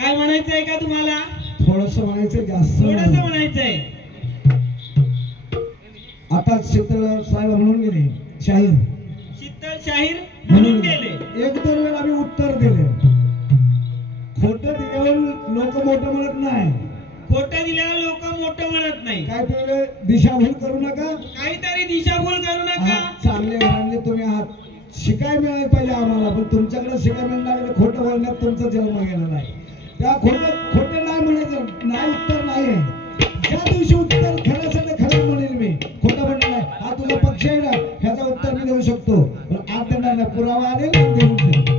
काय म्हणायचंय का तुम्हाला? थोडंसं म्हणायचं, जास्त थोडंसं म्हणायचंय. आता शीतल साहेब म्हणून गेले शाहीर, शीतल शाहीर म्हणून गेले. एक दोन वेळा आम्ही उत्तर दिले. खोटं दिल्यावर लोक मोठं म्हणत नाही, खोटं दिल्यावर लोक मोठं म्हणत नाही. काहीतरी दिशाभूल करू नका, काहीतरी दिशाभूल करू नका. चांगले घरातले तुम्ही आहात, शिकाय मिळायला पाहिजे आम्हाला, पण तुमच्याकडे शिकाय मिळणार खोटं बोलण्यात तुमचा जन्म गेला नाही. त्या खोटं नाही म्हणायचं, नाही उत्तर नाही आहे. ज्या दिवशी उत्तर खरं खरं म्हणेल मी, खोटं म्हणलं नाही. हा तुझा पक्ष आहे ना, ह्याचा उत्तर मी देऊ शकतो, पण आज देणार नाही. पुरावा आले ना देऊ शकतो.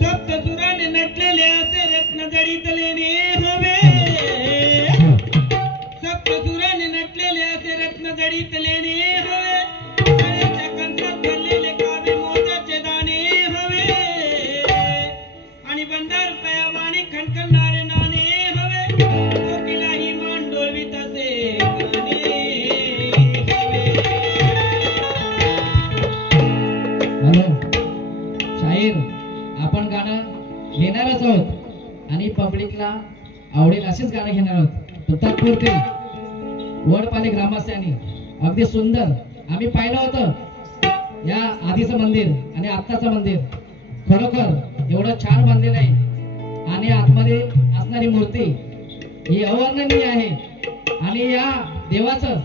सप्तसुराने नटलेले असे रत्न जडितलेने हवे, सप्तसुराने नटलेले असे रत्न जडितलेने हवे, गळ्याच्या कंसात भरलेले कावे मोत्याचे दाणे हवे, आणि बंदा रुपया वाणी खणखणणारे नाणे हवे, कोकिलाही मान डोलवीत असे गाणे हवे. हॅलो शाहीर, आपण गाणं घेणारच आहोत आणि पब्लिकला आवडेल असेच गाणं घेणार आहोत. पण तात्पुरते वडपाले ग्रामस्थांनी अगदी सुंदर आम्ही पाहिलं होतं या आधीचं मंदिर आणि आत्ताचं मंदिर, खरोखर एवढं छान बांधलेलं आहे आणि आतमध्ये असणारी मूर्ती ही अवर्णनीय आहे. आणि या देवाचं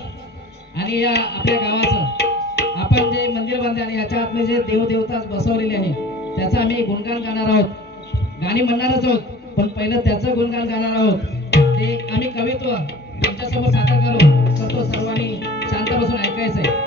आणि या आपल्या गावाचं आपण जे मंदिर बांधले आणि याच्या आतमध्ये जे देवदेवता बसवलेले आहे त्याचं आम्ही गुणगान गाणार आहोत, गाणी म्हणणारच आहोत. पण पहिलं त्याचं गुणगान गाणार आहोत, ते आम्ही कवित्व तुमच्यासमोर सादर करतो. सर्वांनी शांत बसून ऐकायचं आहे.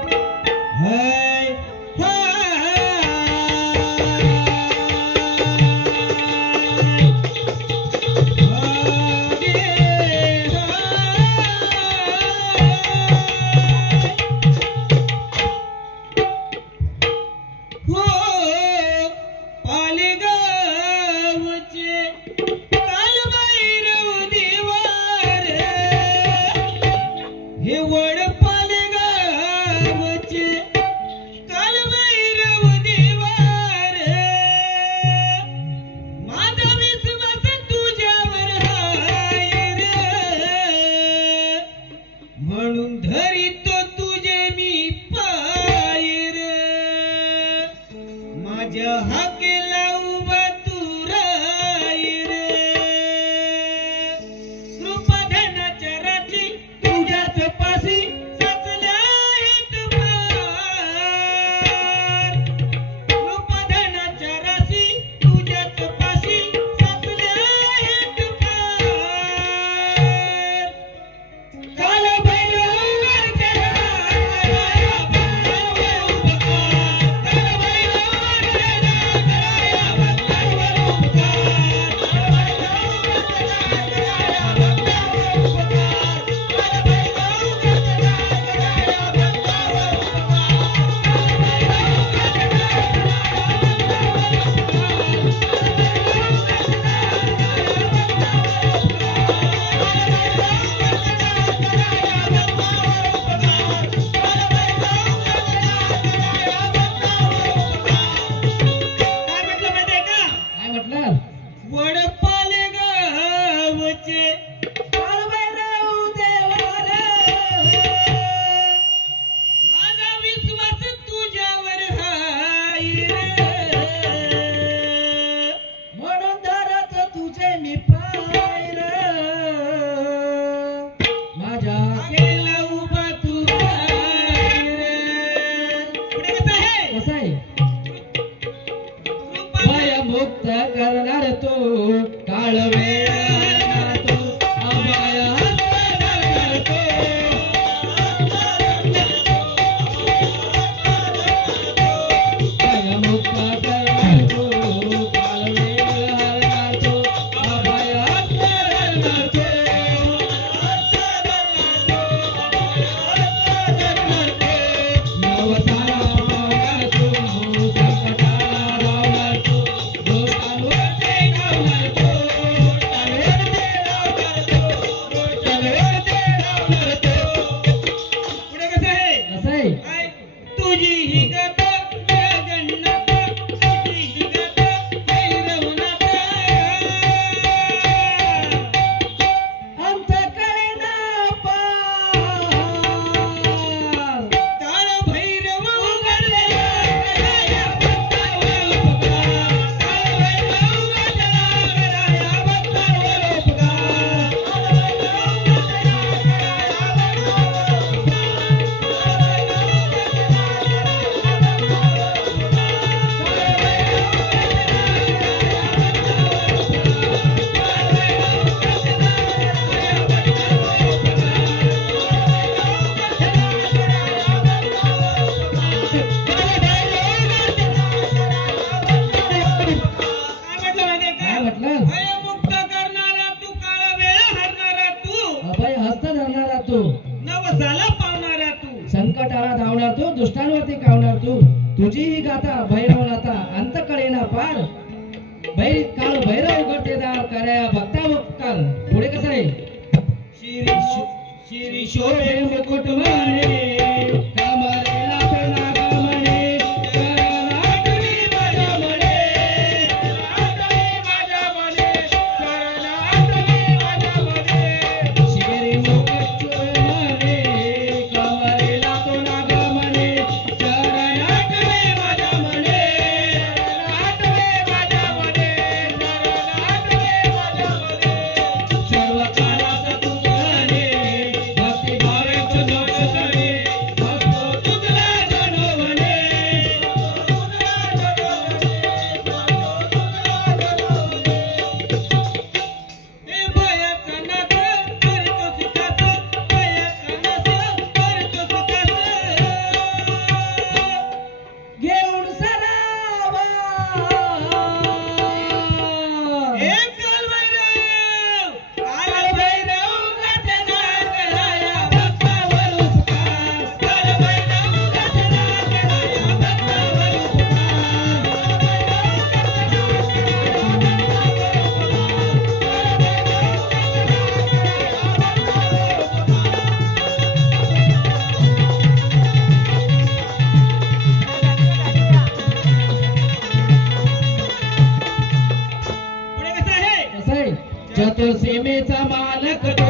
चतुर्सीमेचा मालक तो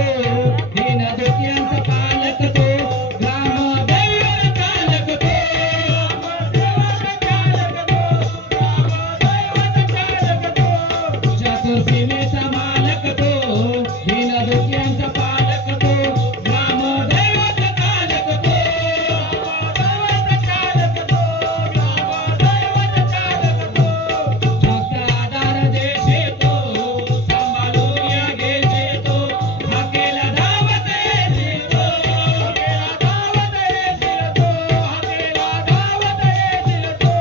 दीन दुखियांचा पालक तो ग्रामदैवत चालक तो चतुर्सीमेचा मालक तो दीन दुखियांचा पालक तो ग्रामदैवत चालक तो भक्त आधार देशे तो सांभाळून या घेशे तो हाकेला धावत येशे तो हाकेला धावत येशे तो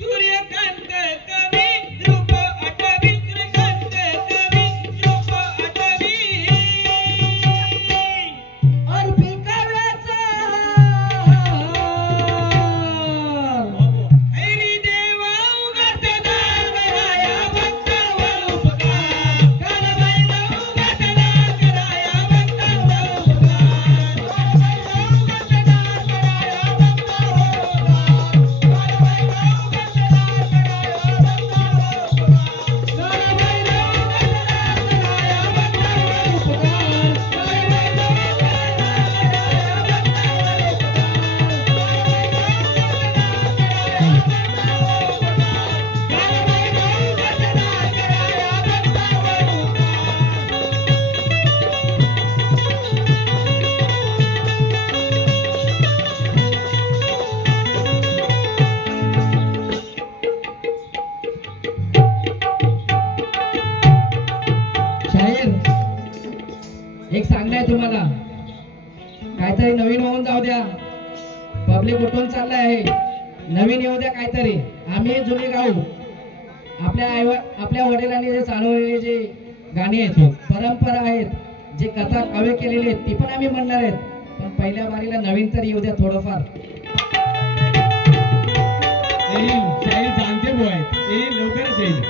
सूर्यकांत कवी रूप अटवी सूर्यकांत कवी रूप अटवी अर्पी कव्याचा हैरी देवा उगतला कराया भक्तावर उपकार कालभैरव उगतला कराया भक्तावर उपकार कालभैरव उगतला कराया भक्तावर उपकार कालभैरव उगतला कराया शाहीर एक सांगणार तुम्हाला काहीतरी नवीन होऊन जाऊ द्या. पब्लिक उठून चाललाय आहे, नवीन येऊ द्या काहीतरी. आम्ही जुने गाऊ आपल्या वडिलांनी जे चालवलेले जे गाणी आहेत परंपरा आहेत जे कथा काव्य केलेली आहेत ती पण आम्ही म्हणणार आहेत. पण पहिल्या बारीला नवीन तरी येऊ द्या थोडंफार. शाहीर जानते वो आहेत ते लवकरच येईल.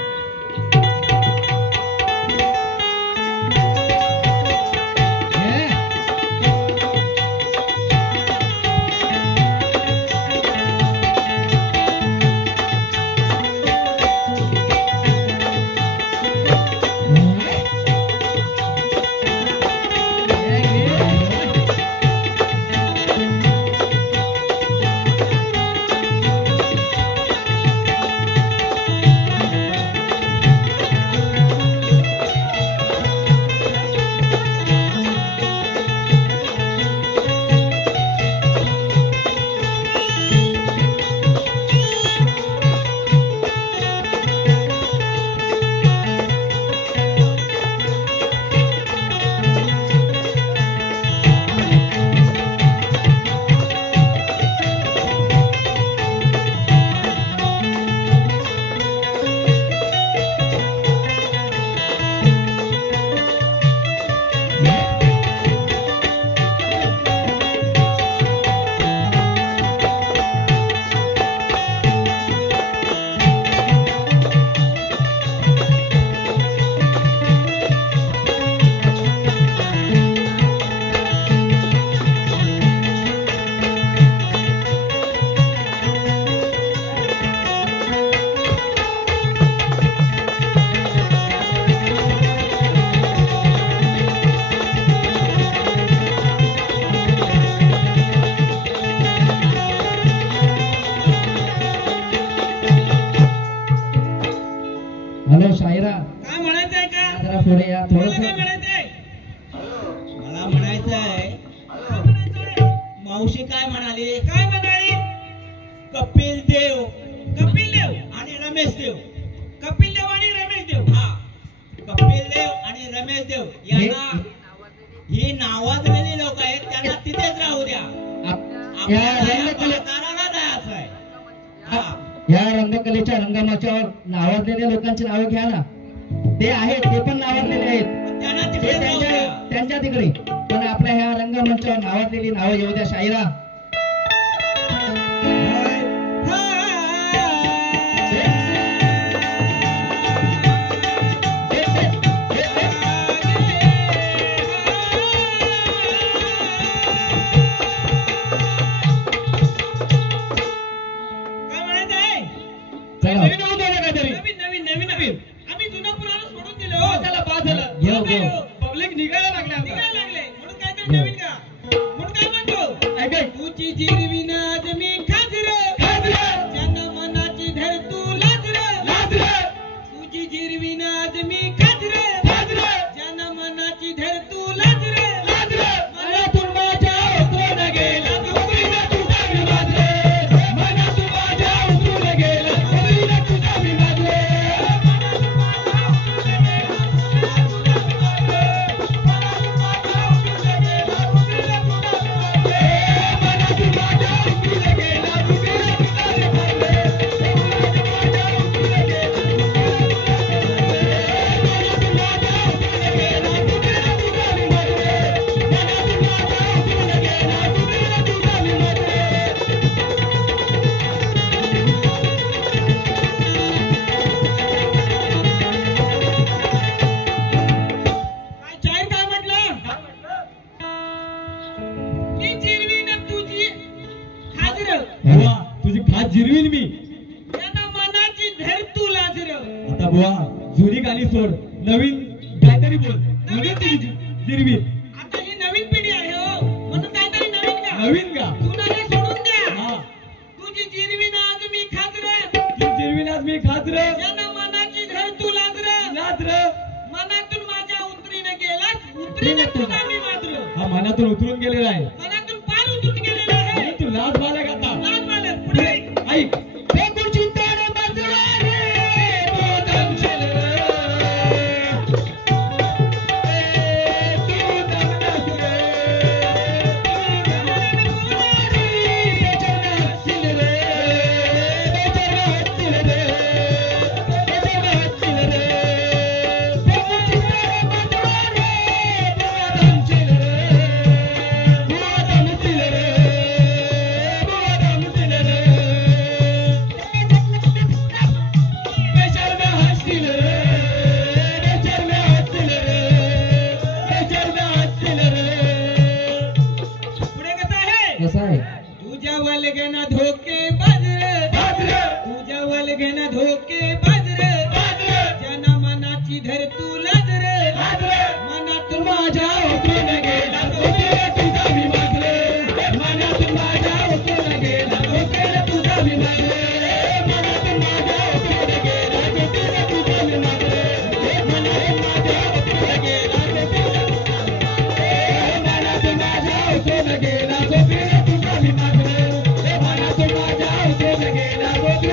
हॅलो शाहिरा, काय म्हणायचंय का जरा पुढे या थोडस. काय म्हणायचंय? मला म्हणायचंय काय म्हणायचंय? मावशी काय म्हणाली? काय म्हणाली? कपिल देव कपिल देव आणि रमेश देव. कपिल देव आणि रमेश देव. हा, कपिल देव आणि रमेश देव यांना ही नावाजलेली लोक आहेत, त्यांना तिथेच राहू द्या. आपल्याला या कलाकाराला जायचं आहे. हा, या रंगकलेच्या रंगमंचावर नावाजलेल्या लोकांची नावं घ्या ना. ते आहेत, ते पण नावाजलेले आहेत, त्यांना ते तिथेच राहू द्या. त्यांच्या तिकडे. पण आपल्या ह्या रंगमंचावर नावाजलेली नावं येऊ द्या. शाहिरा, काय म्हणायचंय? चला. नवीन होऊ दे ना काहीतरी. नवीन नवीन नवीन नवीन. आम्ही जुनं पुराण सोडून दिलो. हो. पब्लिक निघायला लागले आता. निघायला लागले म्हणून काहीतरी नवीन का म्हणून काय म्हणतो ऐक ऐक. तुझी जिरवी नाज मी खाजर ज्यांना मनाची धर तू लाजर तुझी जिरवी नाज मी खाजर ज्यांना मनाची धर तू लाजर मनातून माझ्या उतरून गेला उतरीला तुझा मी माजरे मनातून माझ्या उतरून गेला उतरीला तुझा मी माजरे बुवा तुझी खास जिरवीन मी. मनाची धर तू लाजर आता बुवा जुनी गाणी सोड, नवीन काहीतरी बोल. नवीन तुझी जिरवी. आता ही नवीन पिढी आहे हो म्हणून काहीतरी नवीन का नवीन का? जुनं हे सोडून द्या हा. तुझी जिरवी नाज मी खाजर तुझी जिरवीन आज मी खाजर ज्यांना मनाची धर तू लाजर लाजर मनातून माझ्या उतरीने गेलास उतरीने तुझा मी माजर हा मनातून उतरून गेलेला आहे. मनातून पार उतरून गेलेला आहे म्हणून तू लाज बाळग आता. लाज मालक पुढे ऐक. फेकून चिंताने बाजूला रे तो दमशेल कसं आहे तुझ्या वलगेना धोके बाजर तुझ्या वलगेना धोके बाजर ज्यांना मनाची धर तू लाजर मनातून माझ्या उतरून गेला धोके तुझा मी माजरे मनातून माझ्या उतरून गेला धोके तुझा मी माजरे मनातून माझ्या उतरून गेला धोके तुझा मी माजरे मनातून माझ्या उतरून गेला धोके मनातून माझ्या उतरून गेला धोके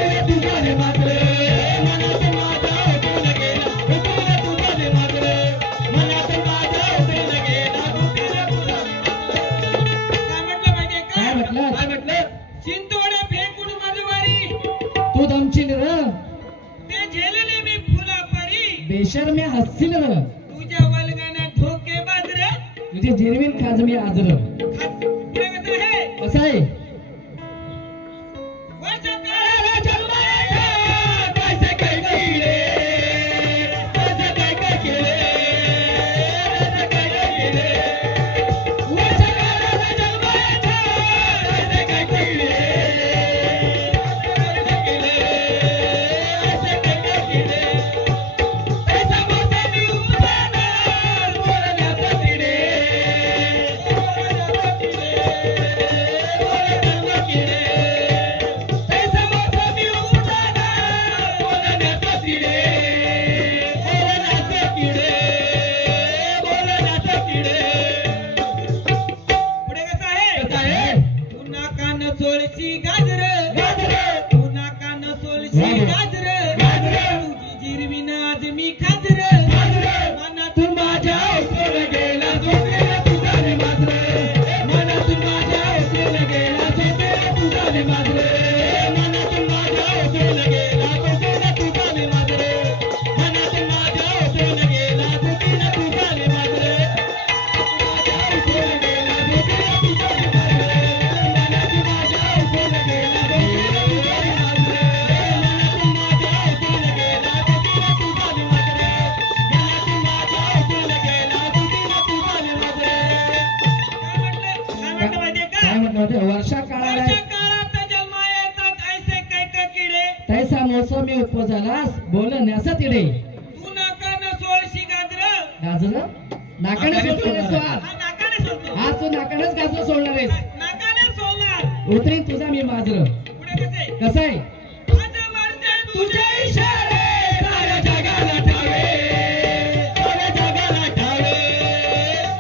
काय म्हटलं? चिंतोड्या फेकून मधुवारी तू दमशील र ते झेलले मी फुलापारी बेशर्म्या हसशील र तुझ्या वल्गाना धोके बाजरे तुझी जिरवीन खाज मी आजर. पुढे कसं आहे कसं आहे वर्षा काळाला जन्माला कैसे काय केले कैसे काय केले कैसे काय केले वर्षा काळाला जन्माला कैसे काय केले कैसे काय केले पैसा मोठा मी उडाणार बोलण्याचा तिडे बोलण्याचा तिडे पैसा मोठा मी उडाणार बोलण्याचा तिडे बोलण्याचा तिडे बोलण्याचा तिडे पुढे कसं आहे पुन्हा कान सोळशी गाजर पुन्हा कान सोळशी गाजर तुझी जिरवी नाज मी खाजर मनातून माझ्या उतरून गेला झोपेला तुझा रे माजरे मनातून माझ्या उतरून गेला झोपेला तुझा रे माजरे मनातून माझ्या उतरून गेला झोपेला तुझा रे माजरे मनातून माझ्या उतरून गेला झोपेला तुझा रे माजरे माझ्या उतरून गेला झोपेला तुझा रे माजरे मनातून माझ्या उतरून गेला झोपेला तुझा रे माजरे मनातून माझ्या उतरून गेला झोपेला तुझा रे माजरे मनातून माझ्या उतरून गेला झोपेला तुझा रे माजरे काय म्हटलं माहितीये का काय म्हटलं होते वर्षा काळाला वर्षा काळात जन्मा येतात ऐसे काय का किडे तैसा मोसमी उपजालास बोलण्याचा तिडे तू नका न सोळशी गाजर गाजर नाकाने सोडणार आहेस तू आज. हा, नाकाने सोडतो. आज तू नाकानेच गाजर सोडणार आहेस. नाकाने सोडणार. उतरीन तुझा मी माजर. पुढे कसं आहे? कसं आहे? आज वाढते तुझे इशारे साऱ्या जगाला ठावे. साऱ्या जगाला ठावे.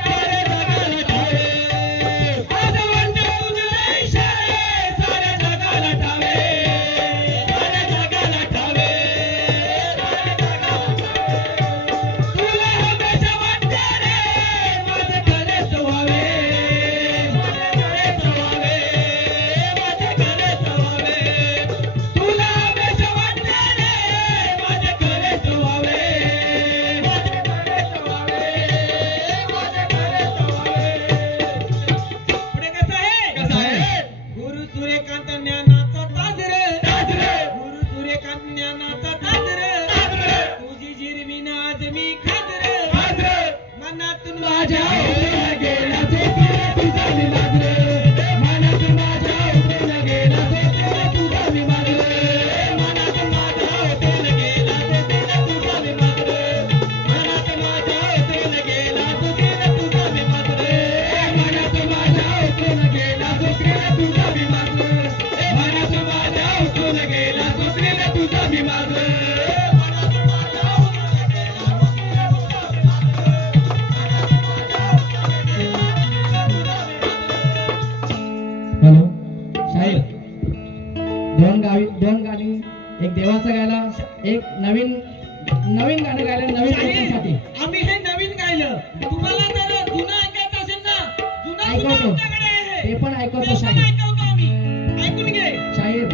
साऱ्या जगाला ठावे. आज वाढते तुझे इशारे साऱ्या जगाला ठावे. साऱ्या जगाला ठावे. साऱ्या जगाला ठावे. तुला हमेशा वाटते रे माझे खरेच व्हावे. माझे खरेच व्हावे. माझे खरेच व्हावे. तुला हमेशा वाटते रे माझे खरेच व्हावे. माझे खरेच व्हावे. माझे खरेच व्हावे. पुढे कसं आहे? कसं आहे? गुरु सूर्यकांत ज्ञानाचा ताज रे. गुरु सूर्यकांत ज्ञानाचा ताज रे. तुझी जिरवीन आज मी खाज रे. मनातून माझ्या उतरून गेला तो तुझा मी माज रे. मनातून माझ्या उतरून गेला तो तुझा मी माज रे. मनातून माझ्या उतरून गेला तो तुझा मी माज रे. मनातून माझ्या उतरून गेला तो तुझा मी माज रे. मनातून माझ्या उतरून गेला तो तुझा मी माज रे. मनातून माझ्या उतरून गेला तो तुझा मी माज रे. मनातून माझ्या उतरून हॅलो शाहीर. दोन गाणी, एक देवाचं गायला, एक नवीन गाणं गायला नवीन लोकांसाठी. आम्ही हे नवीन गायलं. तुम्हाला जर जुनं ऐकायचं असेल ना, जुनं सुद्धा ऐकवतो. आमच्याकडे आहे. ते पण ऐकवतो ते पण शाहीर. ऐकवतो आम्ही. ऐकून घे. शाहीर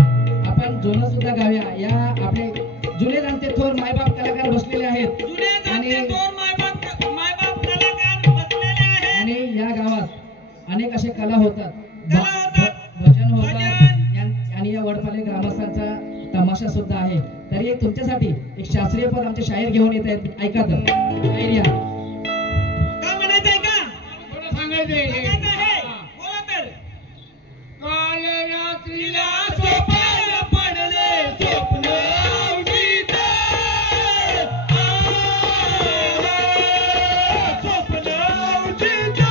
आपण जुनं सुद्धा गाऊया. या आपले जुने जाणते थोर मायबाप कलाकार बसलेले आहेत जुने जाणते आणि दोन मायबाप कलाकार बसलेले आहेत. आणि या गावात अनेक असे कला होतात. कला होतात. भजन होतात. भजन. आणि या वडपाले ग्रामस्थांचा तमाशा सुद्धा आहे. तरी एक तुमच्यासाठी एक शास्त्रीय पद आमचे शाहीर घेऊन येत आहेत. ऐका तर शाहीर या. काय म्हणायचंय का? सांगायचंय. सांगायचं आहे. बोला तर. काल रात्रीला स्वप्न पडले स्वप्न अवघीत. स्वप्न अवघीत.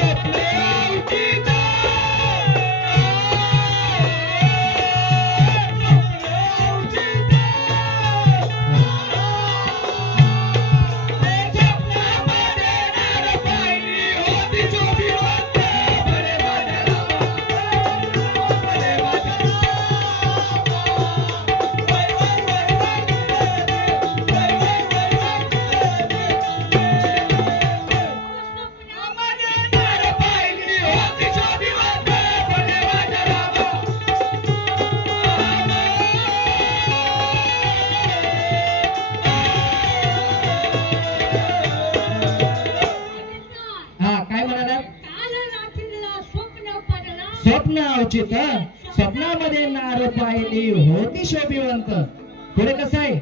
स्वप्न अवघीत. स्वप्न अवचित स्वप्नामध्ये नार पाहिली होती शोभिवंत. पुढे कसं आहे?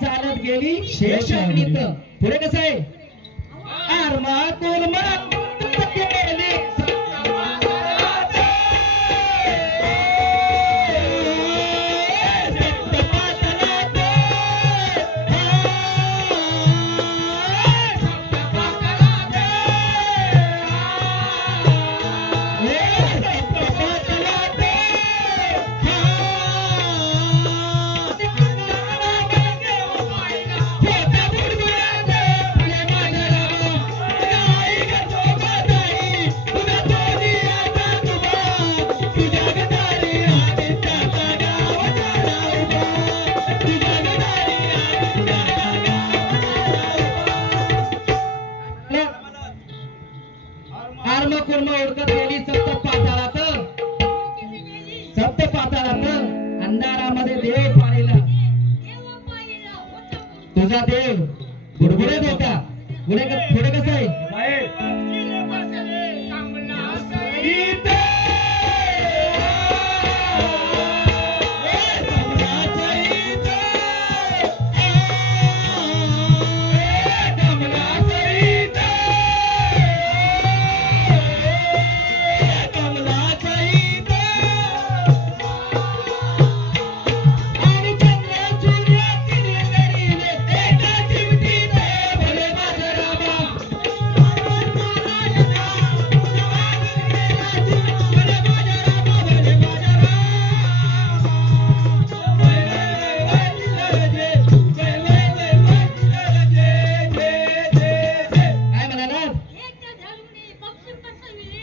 चालत गेली शेष अग्नीत. पुढे कसं आहे? आरमा कोरमा गेले सप्त पाताळात अंधारामध्ये देव पाहिला. तुझा देव बुडबुडत होता. पुढे कसं आहे?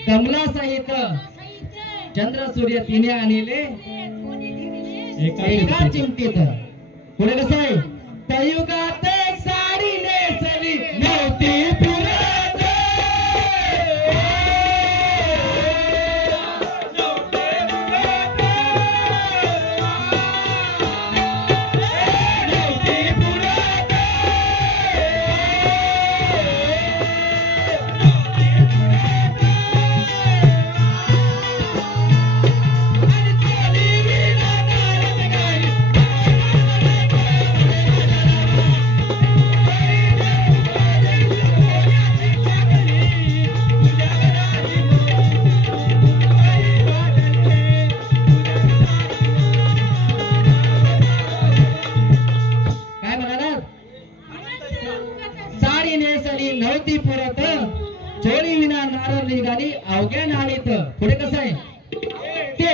कमला सहित चंद्र सूर्य तिने आणले एका चिमटीत. पुढे कसं आहे? तयुगात साडी नेसली नव्हती पुरत. नव्हती पुरत चोळी विना नारळ निघाली अवघ्या नाळीत. पुढे कसं आहे? ते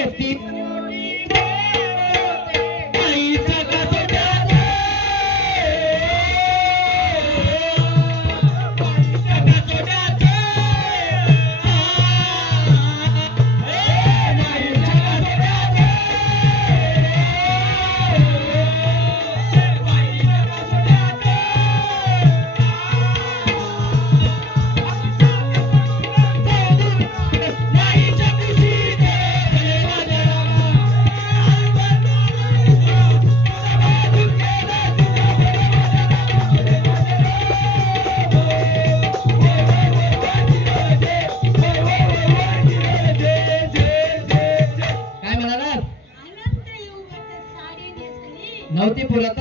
नव्हती पुरत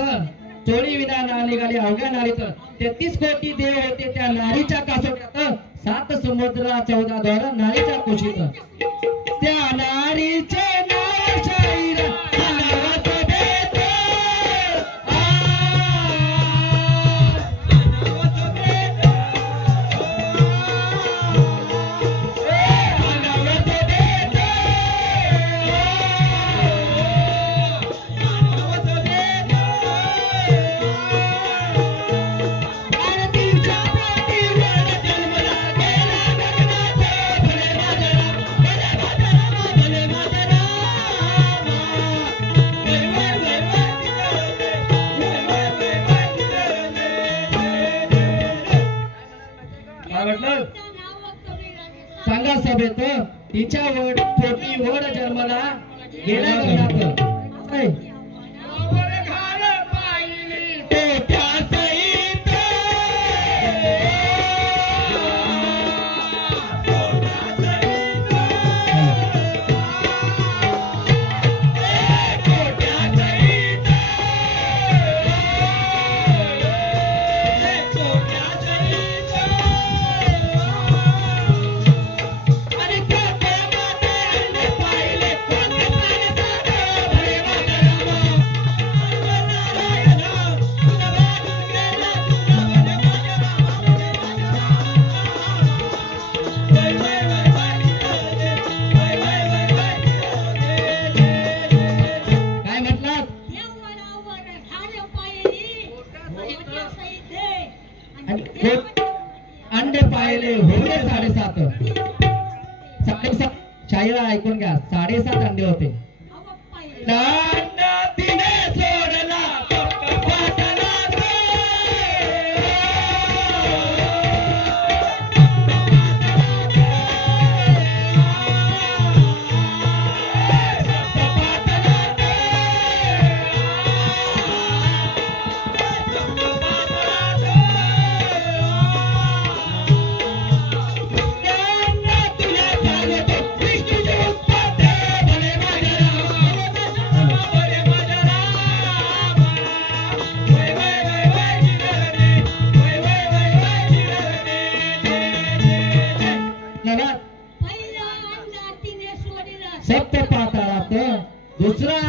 चोळी विना नाळ निघाली अवघ्या नाळीत. 33 कोटी देव होते त्या नारीच्या कासोट्यात. 7 समुद्र 14 द्वार नारीच्या कुशीत. त्या नारीचे नाव शाहीर सांगा सभेत तिच्या वड पोटी वड जन्माला गेल्या गगनात. अंडे पाहिले होते 7.5 शाहीरा ऐकून घ्या. 7.5 अंडे होते. तिने सोडला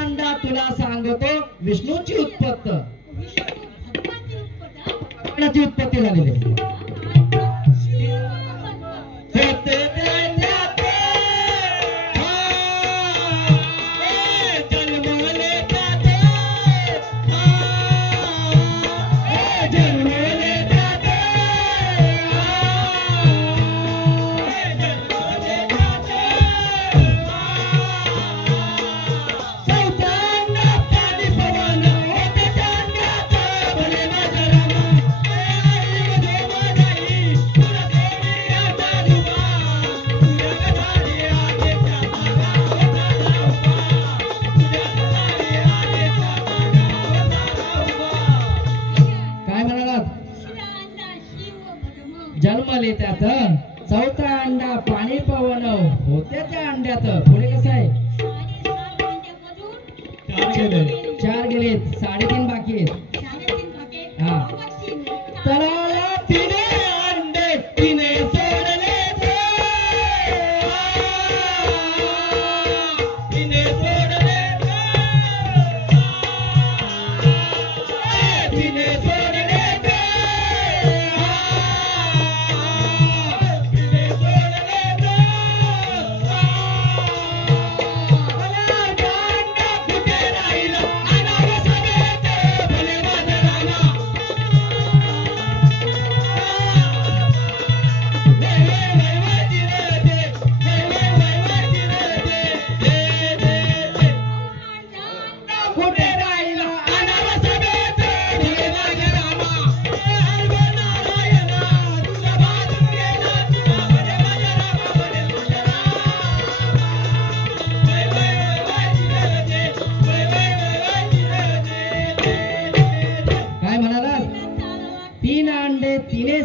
अंडा तुला सांगतो विष्णूची उत्पत्त भगवानाची उत्पत्ती झालेली आहे. जन्मले त्यात चौथा अंडा पाणी पवन होते त्या अंड्यात. पुढे कसं आहे 4 गेलेत 3.5 बाकी आहेत. हा तळाला 3 अंडे 3 सोडले 3 सोडले 3 सोडले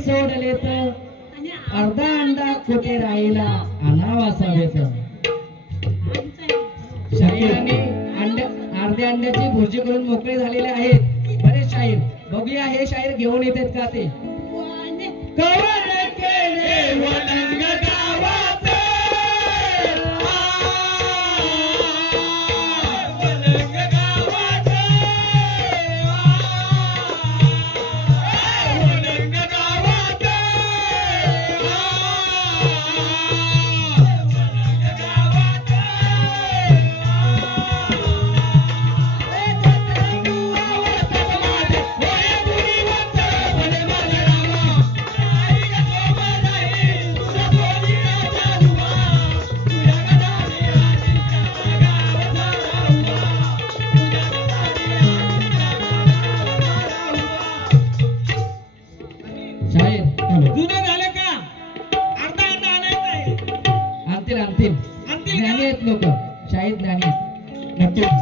सोडले तर अर्धा अंडा कुठे राहिला अनावासावेच. शाहीरांनी अर्ध्या अंड्याची भुर्जी करून मोकळे झालेले आहेत. बरेच शाहीर बघूया हे शाहीर घेऊन येतात का ते. कवर केले वनंग गावात वनंग गावात वनंग गावात जुनं झालं का अर्धा अंडा आणायचा आहे. आणतील ज्ञानी आहेत लोक शाहीर ज्ञानी आहेत. नक्की शाहीर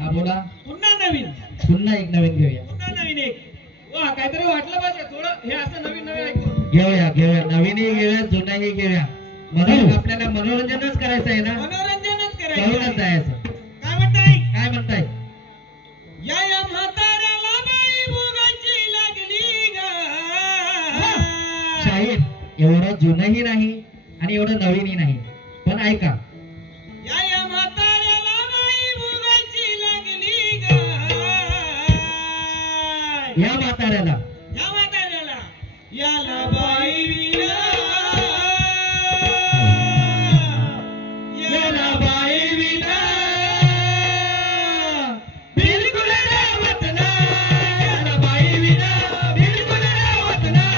हा बोला. पुन्हा एक नवीन घेऊया. वा काहीतरी वाटलं पाहिजे थोडं हे असं नवीन ऐकू. घेऊया नवीनही घेऊया जुनाही घेऊया. म्हणून आपल्याला मनोरंजनच करायचं आहे ना. मनोरंजनच करूनच करायचं. जायचं. काय म्हणताय काय म्हणताय जुनही नाही आणि एवढं नवीनही नाही, पण ऐका. या म्हाताऱ्याला बाई भोगायची लागली गाय. या म्हाताऱ्याला याला बाई विना, याला बाई विना बिलकुल राहत नाही. याला बाई विना बिलकुल राहत नाही.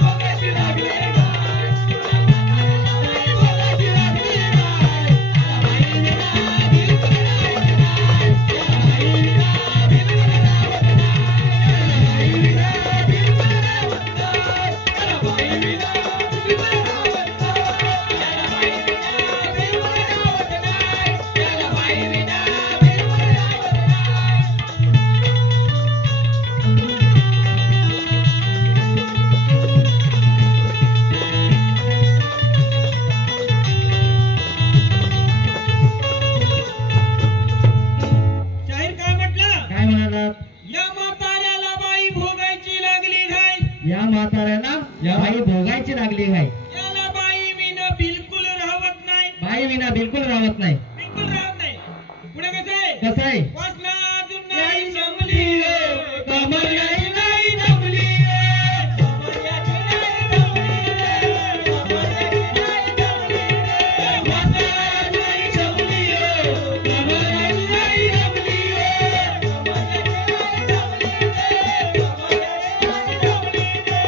भोगायची लागली गाय. भोगायची लागली गाय. याला बाई विना बिलकुल राहत नाही. याला बाई विना बिलकुल राहत नाही. याला बाई विना बाई भोगायची लागली गाय. याला बाई विना बिलकुल राहत नाही. बाई विना बिलकुल राहत नाही. बिलकुल राहत नाही. पुढे कसं कसं आहे? वासना अजून नाही जमली रे. कमर याची नाही जमली रे. कमर याची नाही जमली रे. कमर याची नाही जमली रे. वासना नाही जमली रे. कमर याची नाही जमली रे. कमर याची नाही जमली रे. कमर याची नाही जमली रे.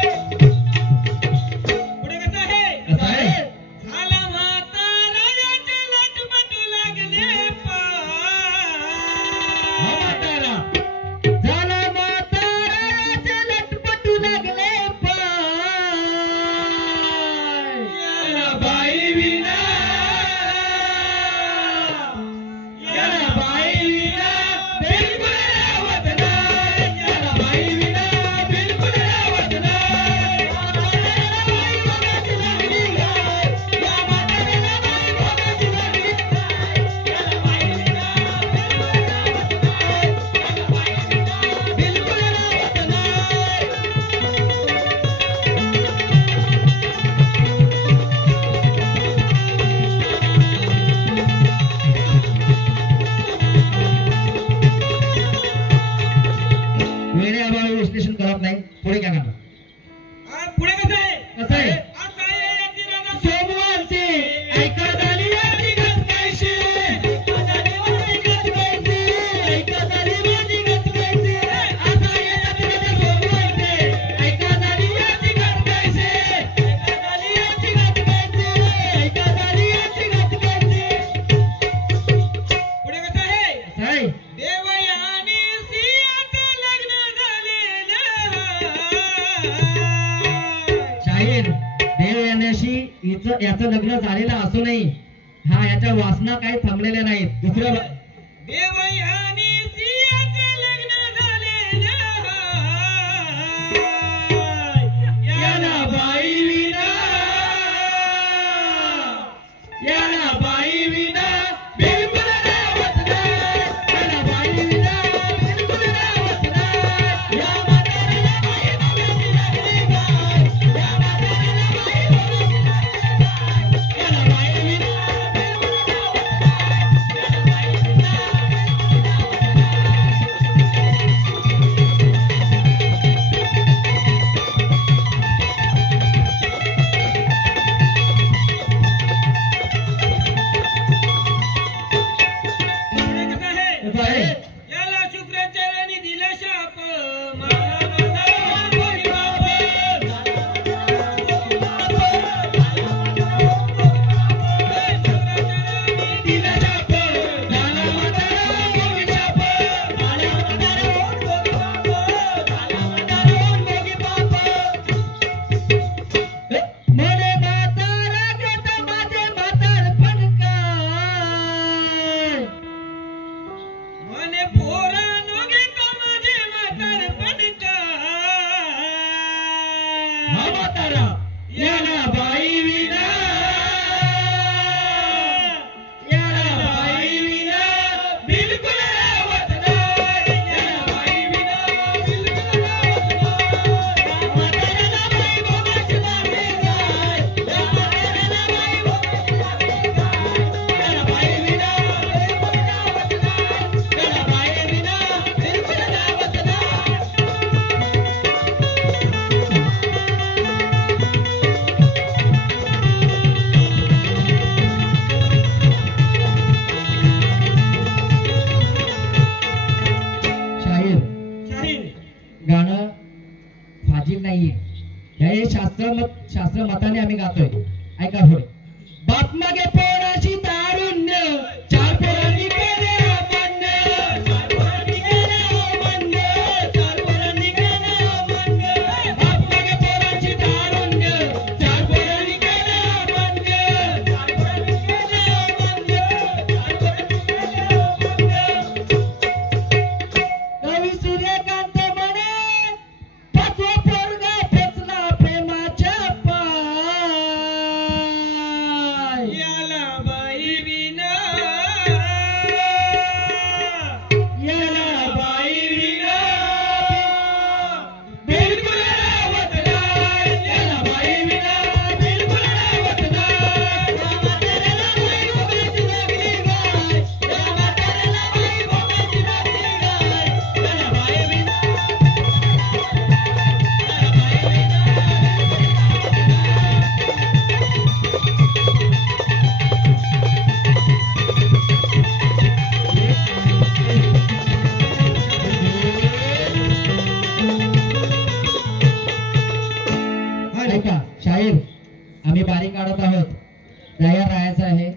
पुढे कसं आहे? कसं आहे? झाला म्हाताऱ्याचे लटपट लागले पाय. झाला म्हाताऱ्याचे लटपटू लागले पाय. याला बाई विना, याला बाई विना बिलकुल राहत नाही. याला बाई विना बिलकुल राहत नाही. या म्हाताऱ्याला बाई भोगायची लागली गाय. या म्हाताऱ्याला बाई भोगायची लागली गाय. याला बाई विना बिलकुल राहत नाही. याला बाई विना बिलकुल राहत नाही. वेळेअभावी विश्लेषण करत नाही. पुढे काय करणार? पुढे कसं आहे? कसं आहे? असं आहे याची राजा सोमवारची. ऐका झाली याची गजकायची. ऐका झाली माझी गजकायची. ऐका झाली माझी गजकायची. असं आहे याची राजा सोमवारची. ऐका झाली याची गजकायची. ऐका झाली याची गजकायची. ऐका झाली याची गजकायची. पुढे कसं आहे? कसं आहे? देवयानी सियाचं लग्न झालेलं. शाहीर, देव याण्याशी याचं लग्न झालेलं असूनही हा याच्या वासना काही थांबलेल्या नाहीत. दुसऱ्या देवयानी सियाचं लग्न झालेलं. याला बाई विना, याला बाई विना बिलकुल राहत नाही. याला बाई विना बिलकुल राहत नाही. या म्हाताऱ्याला बाई भोगायची लागली गाय. या म्हाताऱ्याला बाई भोगायची लागली गाय. याला बाई विना बिलकुल राहत नाही. याला बाई विना बिलकुल शास्त्र मताने आम्ही गातोय. ऐका पुढे. बाप मागे पोराशी तारुण्य, चार पोरांनी केले अमान्य, चार पोरांनी केले अमान्य, चार पोरांनी केले अमान्य. बाप मागे पोराशी तारुण्य, चार पोरांनी केले अमान्य, चार पोरांनी केले अमान्य, चार पोरांनी केले अमान्य. कवी सूर्यकांत म्हणे, पाचवा पोरगा पोचला प्रेमाच्या पाय. याला बाई विना, याला बाई विना बिलकुल रावत नाही. याला बाई विना बिलकुल रावत नाही. या म्हाताऱ्याला बाई भोगायची लागली गाय, या म्हाताऱ्याला बाई भोगायची लागली गाय. याला बाई विना, ऐका शाहीर, आम्ही बारी काढत आहोत. तयार राहायचं आहे.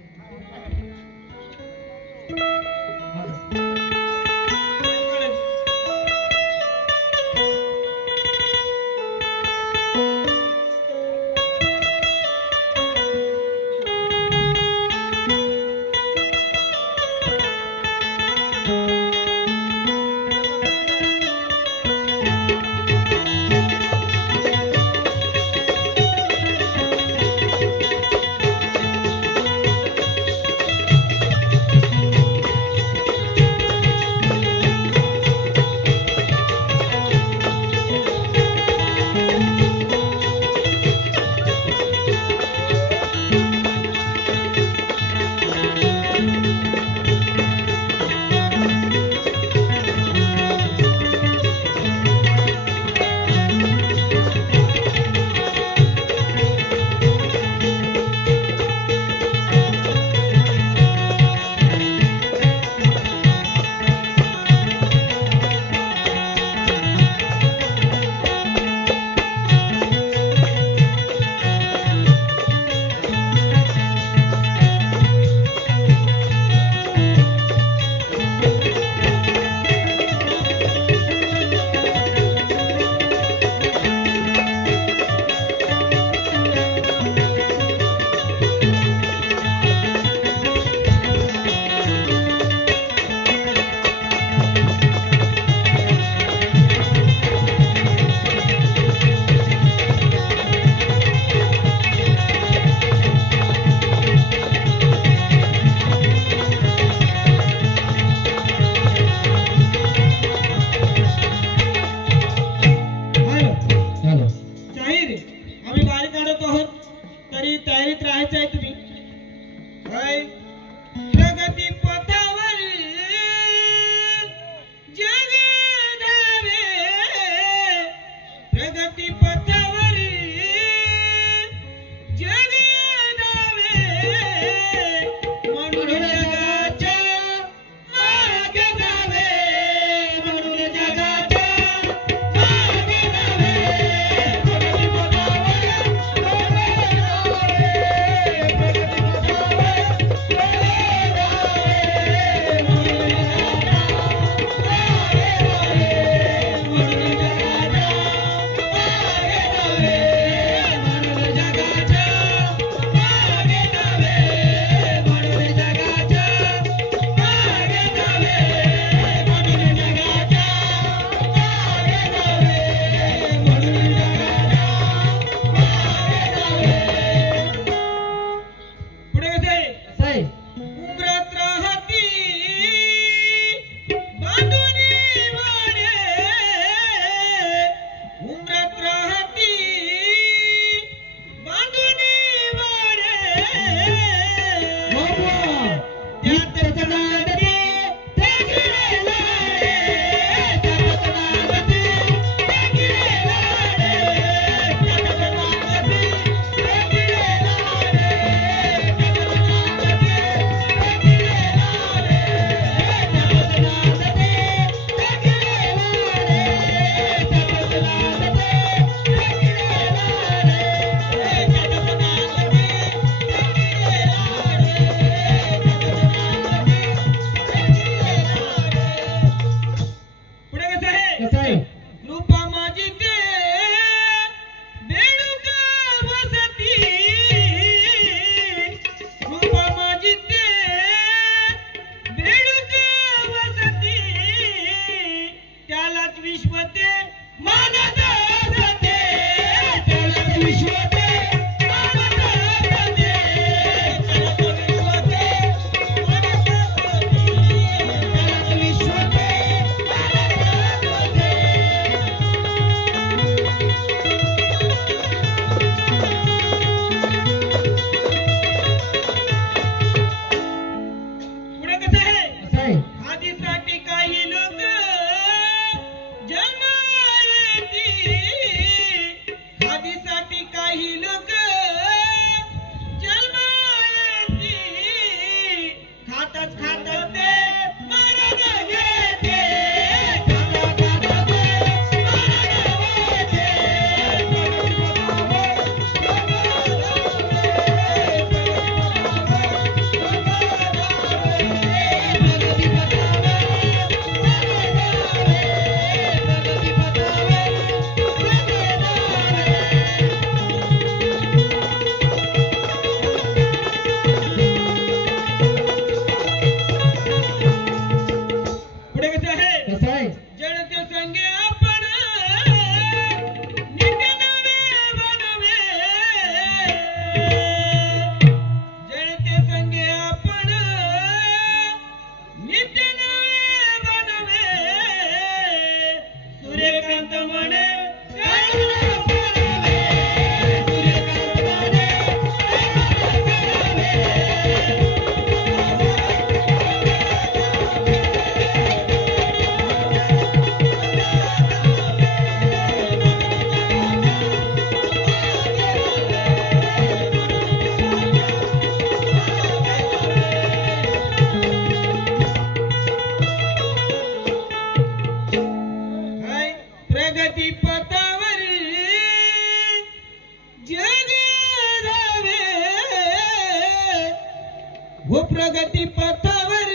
प्रगती पथावर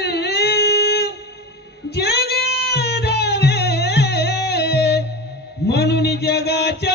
जग धावे म्हणून जगाच्या